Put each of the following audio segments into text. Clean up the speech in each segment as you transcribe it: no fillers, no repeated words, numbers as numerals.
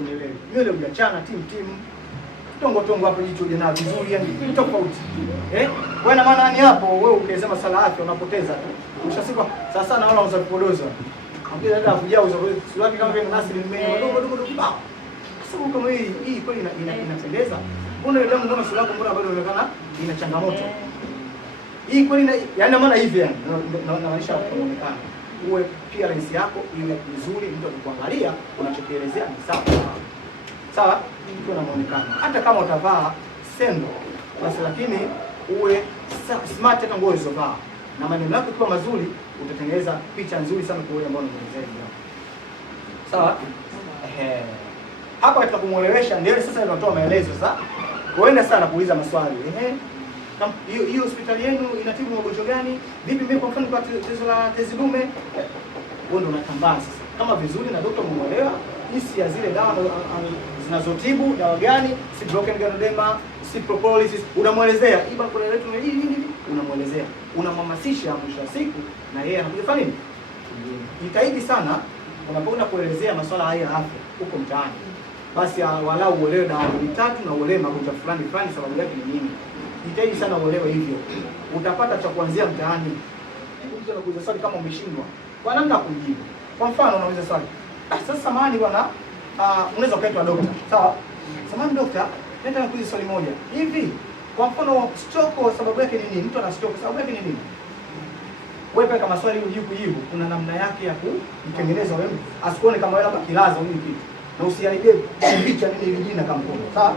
unielewe. Nywele hujachana tim tongo hapo jicho jana vizuri yani tofauti. Wewe na maana ni hapo wewe ukisema sala afya unapoteza tu. Ushasikia sasa naona unaweza kupodoza. Ongea dada kujia uzoezi wake kama vile nasi nimeni dogo kibao. Sasa kama hii kweli inapendeza. Mbona ile mbona sura yako mbona bado inaonekana ina changamoto? Hii kweli yani maana hivi yani na maisha kuonekana. Uwe appearance yako iwe nzuri, mtu akikuangalia unachokielezea ni sawa. Sawa? Ikiwa na muonekano. Hata kama utavaa sendo basi lakini uwe smart hata nguo ulizovaa. Na maneno yako kwa mazuri utatengeneza picha nzuri sana kwa wale ambao unaelezea. Sawa? Hapa katika kumuelewesha ndio sasa tunatoa maelezo sasa. Kuenda sana kuuliza maswali. Hiyo hospitali yenu inatibu magonjwa gani? Vipi mimi kwa mfano kwa tatizo la tezi dume? Wewe ndio unatambaa sasa. Kama vizuri na daktari muelewa hisi ya zile dawa zinazotibu dawa gani? Si broken ganoderma, si propolis, unamuelezea. Iba kuna letu hii unamuelezea. Unamhamasisha mwisho wa siku na yeye anakuja kufanya nini? Jitahidi sana unapoenda kuelezea masuala haya ya afya huko mtaani. Basi walau uelewe dawa mitatu na uelewe magonjwa fulani sababu yake ni nini. Jitahidi sana uelewe hivyo. Utapata cha kuanzia mtaani. Mtu anakuuliza swali kama umeshindwa. Kwa namna kujibu. Kwa mfano unauliza swali. Sasa samahani bwana, unaweza ukaitwa daktari. Sawa? Samahani daktari, nataka nikuulize swali moja. Hivi kwa mfano stroke sababu yake ni nini? Mtu ana stroke sababu yake ni nini? Wewe kama swali hili kujibu, kuna namna yake ya kutengeneza wewe. Asikuone kama wewe labda kilaza au kitu. Na usiharibie picha nini ili jina kampuni. Sawa?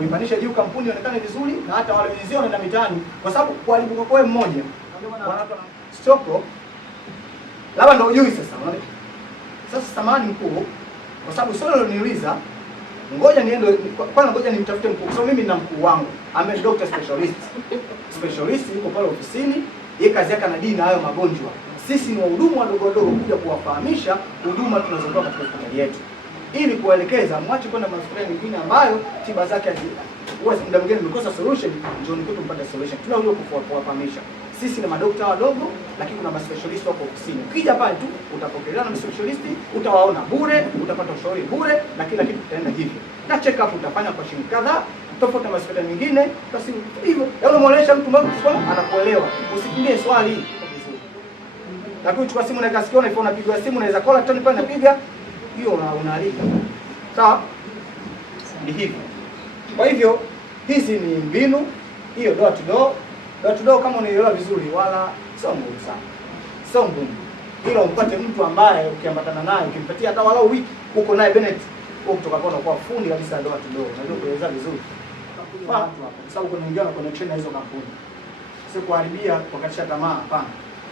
Uipanisha juu kampuni ionekane vizuri na hata wale wenzio wanaenda mitaani kwa sababu kuharibu kwa wewe mmoja. Wanatoa stroke labda ndio ujui sasa. Sasa samani mkuu kwa sababu swali liloniuliza ngoja niende kwanza ngoja nimtafute mkuu. So mimi nina mkuu wangu ame doctor specialist yuko pale ofisini, yeye kazi yake anadili na hayo magonjwa. Sisi ni wahudumu wadogo kuja kuwafahamisha huduma tunazotoa katika hospitali yetu ili kuelekeza mwache kwenda hospitali nyingine ambayo tiba zake huwa muda mwingine mmekosa solution, ndio nikuto mpate solution. Tunauliwa kuwafahamisha. Sisi ni madaktari wadogo lakini kuna specialist wako ofisini. Ukija pale tu utapokelewa na specialist, utawaona bure, utapata ushauri bure na kila kitu kitaenda hivyo. Na check up utafanya kwa shilingi kadhaa, tofauti na hospitali nyingine. Basi hivyo, yule muonesha mtu mmoja anakuelewa. Usikimbie swali vizuri. Na kuchukua simu na kasikiona ipo unapiga simu unaweza call tani pale napiga hiyo unaalika. Sawa? Ni hivyo. Kwa hivyo hizi ni mbinu hiyo door to door kama unaelewa vizuri wala sio ngumu sana. Sio ngumu. Ila umpate mtu ambaye ukiambatana naye ukimpatia hata walau wiki uko naye Bennett kutoka kwa fundi kabisa door to door. Unajua kueleza vizuri. Kwa sababu kuna wengine wana connection na hizo kampuni. Sio kuharibia kukatisha tamaa hapana.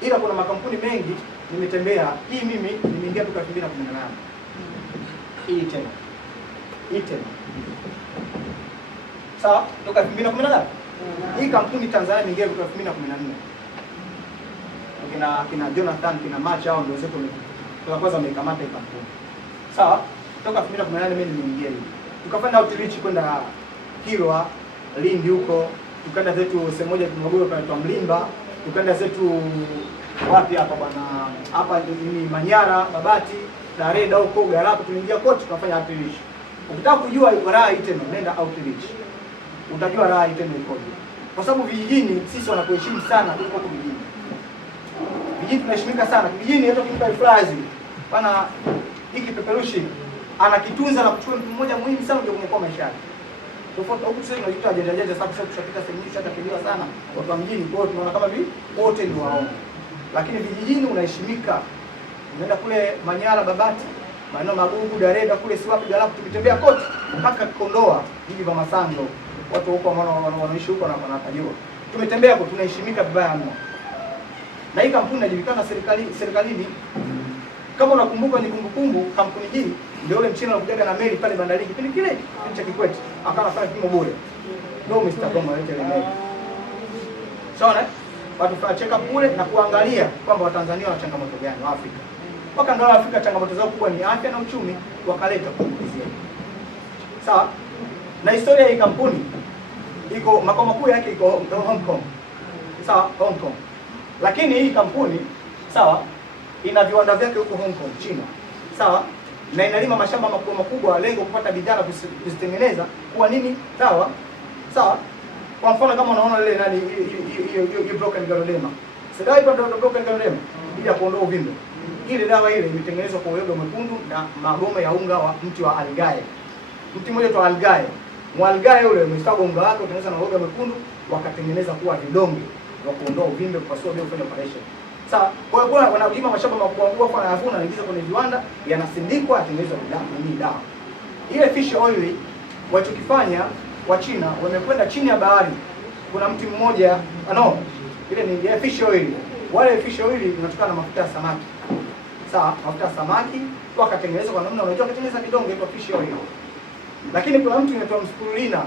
Ila kuna makampuni mengi nimetembea. Hii mimi nimeingia toka 2018. Hii tena. Sawa, toka 2018. Hii kampuni Tanzania imeingia toka 2014. Kina Jonathan, kina Macha hao ndio zetu kwa kwanza wamekamata hii kampuni. Sawa, toka 2018 mimi nimeingia hivi. Tukafanya outreach kwenda Kilwa, Lindi huko, tukaenda zetu sehemu moja Tumagoro panaitwa Mlimba, tukaenda zetu wapi hapa bwana? Hapa ni Manyara, Babati, Dareda huko Garapo tuliingia kote tukafanya outreach. Ukitaka kujua raha hii tena nenda outreach. Utajua raha hii tena ikoje. Kwa sababu vijijini sisi wanakuheshimu sana kuliko huko vijijini. Vijijini tunaheshimika sana. Vijijini hata kimpa iflazi. Bana hiki peperushi anakitunza na kuchukua mtu mmoja muhimu sana ndio kumwokoa maisha yake. Tofauti huko sasa tunajiita ajenda sababu sasa tushapita sehemu nyingi hata kujua sana watu wa mjini kwa hiyo tunaona kama hivi wote ni waongo. Lakini vijijini unaheshimika. Unaenda kule Manyara, Babati, maeneo Magugu, Dareda kule si wapi Galapu tumetembea kote mpaka Kondoa, hivi vya Masango. Watu huko wanaishi huko na wanapajua. Tumetembea huko tunaheshimika vibaya mno. Na hii kampuni inajulikana serikalini. Kama unakumbuka ni kumbukumbu kampuni hii ndio yule mchina anakujaga na meli pale bandarini. Kipindi kile cha Kikwete akawa anafanya kimo bure. Ndio Mr. Goma yote ile. Sawa? Watu fanya check up bure na kuangalia kwamba Watanzania wana changamoto gani wa Afrika. Wakaangalia Afrika changamoto zao kubwa ni afya na uchumi, wakaleta kuulizia. Sawa? Na historia hii kampuni iko makao makuu yake iko Hong Kong. Sawa? Hong Kong. Lakini hii kampuni sawa ina viwanda vyake huko Hong Kong, China. Sawa? na inalima mashamba makubwa makubwa, lengo kupata bidhaa kuzitengeneza kuwa nini dawa. Sawa? Kwa mfano kama unaona ile nani hiyo broken gallodema. Dawa ipo broken gallodema ili ya kuondoa uvimbe. Ile dawa ile imetengenezwa kwa uyoga mwekundu na magome ya unga wa mti wa algae. Mti mmoja tu algae. Mwalgae ule umestaga unga wake utengeneza na uyoga mwekundu, wakatengeneza kuwa vidonge wa kuondoa uvimbe, kupasua bila kufanya operation. Sawa? Kwa hiyo wanalima mashamba makubwa makubwa kwa nafuu, na wanaingiza kwenye viwanda, yanasindikwa, yatengenezwa dawa. Ile fish oil walichokifanya wa China, wamekwenda chini ya bahari. Kuna mti mmoja ile ni fish oil. Wale fish oil inatokana na mafuta ya samaki. Sawa, mafuta ya samaki wakatengeneza kwa namna, unajua kutengeneza vidonge kwa fish oil. Lakini kuna mtu anaitwa spirulina,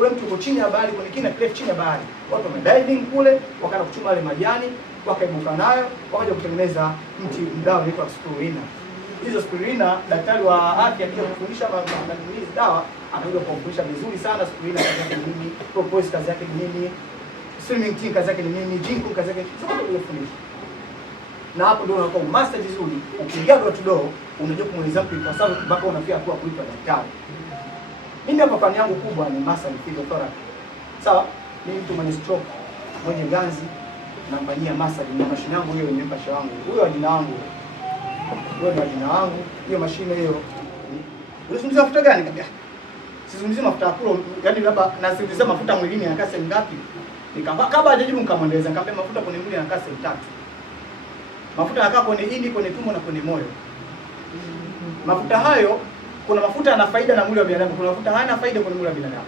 ule mtu uko chini ya bahari, kwenye kina kirefu chini ya bahari. Watu wamediving kule, wakaenda kuchuma ile majani, wakaibuka nayo, wakaja kutengeneza mti mdawa unaitwa spirulina. Hizo spirulina, daktari wa afya akija kufundisha hizi dawa, anakuja kufundisha vizuri sana spirulina kazi yake ni nini, propolis kazi yake ni nini, swimming tea kazi yake ni nini, ginkgo kazi yake ni nini, zote kufundisha. Na hapo ndio unakuwa master vizuri. Ukiingia door to door, unajua kumweleza mtu kwa sababu mpaka unafika hatua kuitwa daktari. Mimi hapa fani yangu kubwa ni massage physiotherapy. Sawa? Ni mtu mwenye stroke, mwenye ganzi, namfanyia massage na mashine yangu hiyo ni mpasha wangu. Huyo wa jina wangu. Huyo ni jina wangu. Hiyo mashine hiyo. Unazungumzia mafuta gani kabisa? Sizungumzia mafuta ya kula, yaani labda nazungumzia mafuta mwilini yanakaa sehemu ngapi? Kabla hajajibu nikamweleza, nikamwambia mafuta kwenye mwili yanakaa sehemu 3. Mafuta yanakaa kwenye ini, kwenye tumbo na kwenye moyo. Mafuta hayo, kuna mafuta yana faida na mwili wa binadamu, kuna mafuta hayana faida kwenye mwili wa binadamu.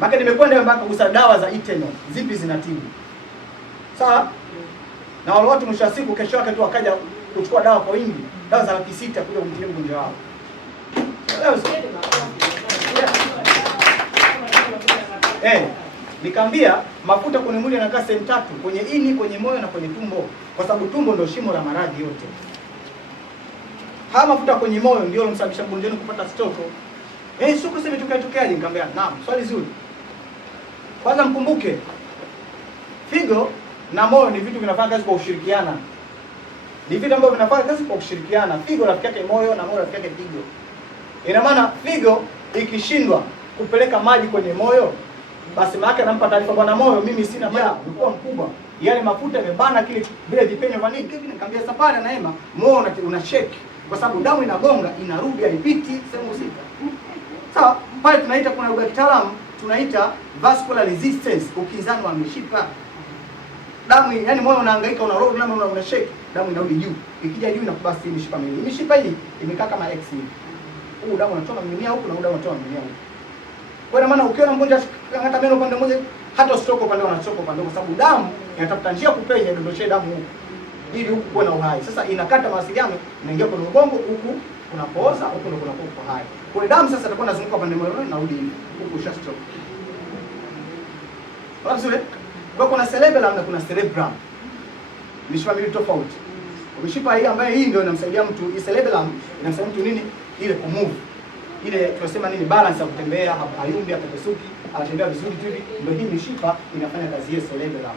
Maka nimekwenda mpaka kugusa dawa za ethanol, zipi zinatibu. Sawa? Na wale watu mwisho wa siku kesho yake tu wakaja kuchukua dawa kwa wingi, dawa za 600 kuja kumtibu mgonjwa wao. Nikamwambia mafuta kwenye mwili yanakaa sehemu 3, kwenye ini, kwenye moyo na kwenye tumbo, kwa sababu tumbo ndio shimo la maradhi yote. Haya mafuta kwenye moyo ndio yanasababisha mgonjwa kupata stroke. Stroke sasa imetokeaje? Nikamwambia, naam, swali zuri. Kwanza mkumbuke, figo na moyo ni vitu vinafanya kazi kwa ushirikiana. Ni vitu ambavyo vinafanya kazi kwa kushirikiana. Figo rafiki yake moyo na moyo rafiki yake figo. Ina maana figo ikishindwa kupeleka maji kwenye moyo, basi maana anampa taarifa bwana moyo, mimi sina maji, ulikuwa mkubwa. Yale mafuta yamebana kile vile vipenyo vya nini? Nikamwambia safari na Neema, moyo una shake kwa sababu damu inagonga, inarudi haipiti sehemu husika. Sawa, pale tunaita, kuna lugha ya kitaalamu tunaita vascular resistance, ukinzani wa mishipa. Damu yani moyo unahangaika, unarudi na una shake, damu inarudi juu. Ikija juu inakubasi mishipa miwili. Mishipa hii imekaa kama X hivi. Huu damu unatoka mimia huku na damu unatoka mimia huku. Kwa maana ukiona mgonjwa hata meno upande mmoja, hata stroke upande na stroke upande, kwa sababu damu inatafuta njia kupenya idondoshe damu huku ili huku kuwe na uhai. Sasa inakata mawasiliano, inaingia kwenye ubongo, huku kunapooza, huku ndio kunakuwa hai. Kwa damu sasa itakuwa inazunguka upande mmoja na rudi hivi, huku usha stroke. Wazuri? Kwa kuna cerebellum na kuna cerebrum. Mishipa miwili tofauti. Mishipa hii ambayo hii ndio inamsaidia mtu, hii cerebellum inamsaidia mtu nini? Ile kumove. Ile tunasema nini, balance ya kutembea, hayumbi, hapepesuki, anatembea vizuri tu hivi. Ndio hii mishipa inafanya kazi hiyo cerebellum.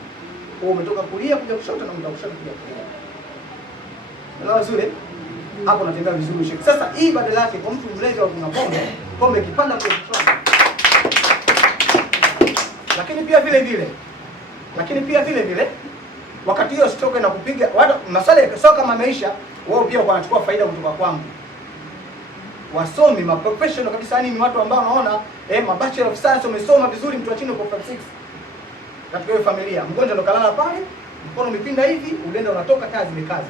Kwa umetoka kulia kuja kushoto na umetoka kushoto kuja kulia. Ndio vizuri. Hapo unatembea vizuri shake. Sasa hii badala yake kwa mtu mlevi au kuna pombe kipanda kwa kichwa. Lakini pia vile vile wakati hiyo stroke na kupiga watu maswali sio kama maisha, wao pia wanachukua faida kutoka kwangu. Wasomi ma professional kabisa, yani ni watu ambao unaona ma bachelor of science wamesoma vizuri, mtu wa chini kwa form 6. Katika hiyo familia mgonjwa ndo kalala pale, mkono umepinda hivi, udenda unatoka, kazi ni kazi.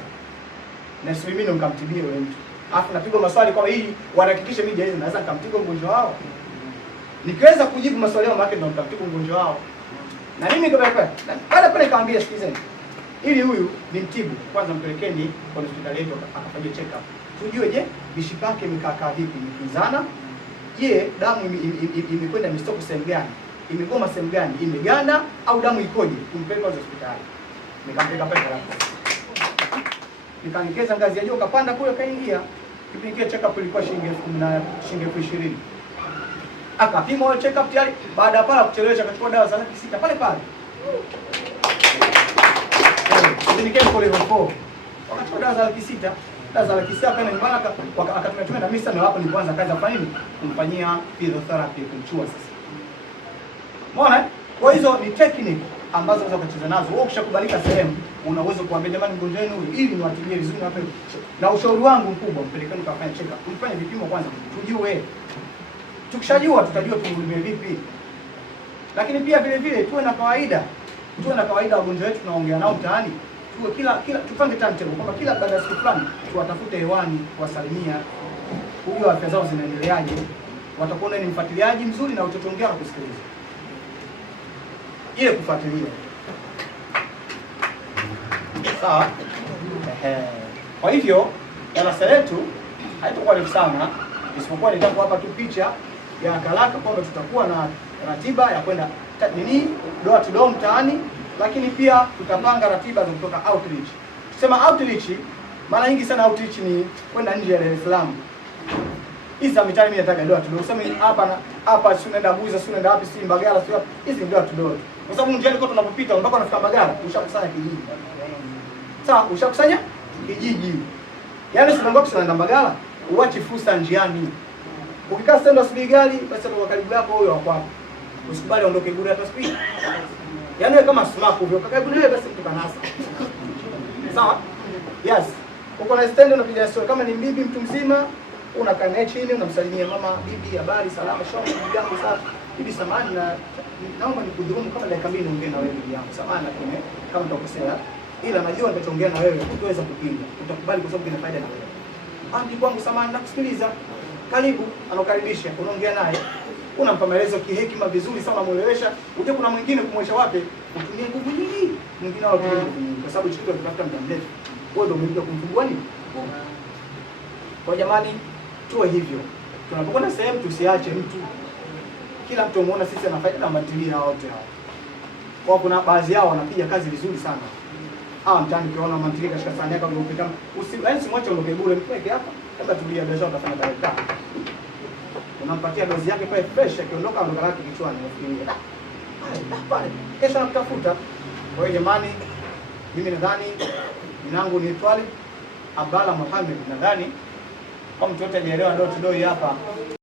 Na sisi mimi ndo nikamtibia yule mtu. Alafu napigwa maswali kwa hii, wanahakikisha media hizi naweza nikamtibu mgonjwa wao. Nikiweza kujibu maswali yao maana ndo nikamtibu mgonjwa wao. Na mimi ndio baada pale nikamwambia sikizeni. Ili huyu ni mtibu, kwanza mpelekeni kwa hospitali yetu akafanyia check up. Tujue je, mishipa yake imekaa vipi, imekuzana? Je, damu imekwenda mistoko sehemu gani? Imegoma sehemu gani? Imeganda au damu ikoje? Tumpeleke kwa hospitali. Nikampeleka pale hapo. Nikaongeza ngazi ya juu, kapanda kule kaingia. Kipindi kile check up ilikuwa shilingi 10,000 akapima ile check up tayari. Baada ya pala kuchelewesha akachukua dawa za 600 pale pale. Kipindi kile kwa level 4 wakachukua dawa za 600. Sasa la kisia kana nyumbani akatumia na mimi sana hapo ni kwanza kazi afanye nini? Kumfanyia physiotherapy kumchua sasa. Umeona? Kwa hizo ni technique ambazo unaweza kucheza nazo. Wewe ukishakubalika sehemu, unaweza kuambia jamani mgonjwa wenu ili niwatilie vizuri hapa. Na ushauri wangu mkubwa, mpelekeni kafanye check up. Mfanye vipimo kwanza, tujue. Tukishajua tutajua tumhudumie vipi. Lakini pia vile vile tuwe na kawaida. Tuwe na kawaida wagonjwa wetu tunaongea nao mtaani. Tuwe kila tupange timetable kwamba kila baada ya siku fulani tuwatafute hewani kuwasalimia. Kujua afya zao zinaendeleaje. Watakuwa ni mfuatiliaji mzuri na utaongea na kusikiliza. Ile kufuatilia. Sawa? Kwa hivyo darasa letu haitakuwa refu sana, isipokuwa nitakuwa hapa tu picha ya haraka kwamba tutakuwa na ratiba ya kwenda door to door mtaani, lakini pia tutapanga ratiba za kutoka outreach. Tusema outreach, mara nyingi sana outreach ni kwenda nje ya Dar es Salaam. Hizi za mitaani mimi nataka door to door. Useme hapa si unaenda Buza, si unaenda wapi, si Mbagala, si wapi. Hizi ni door to door. Kwa sababu njiani kwa tunapopita mpaka unafika Mbagala, ushakusanya kijiji. Sawa, ushakusanya kijiji. Yaani usipangoe kusema Mbagala, uache fursa njiani. Ukikaa stand usubiri gari, basi kwa karibu yako huyo wa kwako. Usikubali aondoke bure hata speed. Yaani wewe kama smaku hivyo, karibu nawe basi mtukanasa. Sawa? Yes. Uko na stand unapiga story kama ni bibi mtu mzima, unakaa naye chini unamsalimia mama, bibi habari, salama, shauku, bibi yangu safi. Bibi samani na naomba nikudhulumu kama dakika 2 niongee na wewe bibi yangu. Samahani lakini kama nitakosea, ila najua nitachoongea na wewe hutaweza kupinga. Utakubali kwa sababu kina faida na wewe. Andi kwangu samahani nakusikiliza. Karibu, anakaribisha, unaongea naye. Unampa maelezo kihekima vizuri sana unamuelewesha. Uje kuna mwingine kumwelewesha wapi? Utumie nguvu nyingi. Mwingine wao kwa sababu chikitu tunatafuta muda mrefu. Wewe ndio umekuja kumfungua nini? Kwa jamani, tuwe hivyo. Tunapokwenda sehemu tusiache mtu. Kila mtu muone sisi ana faida na matilia wote hao. Kwa kuna baadhi yao wanapiga kazi vizuri sana. Mtani ukiona mantiki katika sahani yako unapika. Yaani simwache ondoke bure, mpeke hapa. Labda tulia biashara utafanya dakika. Unampatia dozi yake pale fresh, akiondoka ondoka lake kichwani unafikiria. Pale kesho nakutafuta. Kwa hiyo jamani, mimi nadhani ninangu ni Twali Abdalla Mohamed, nadhani kama mtu yote alielewa door to door hapa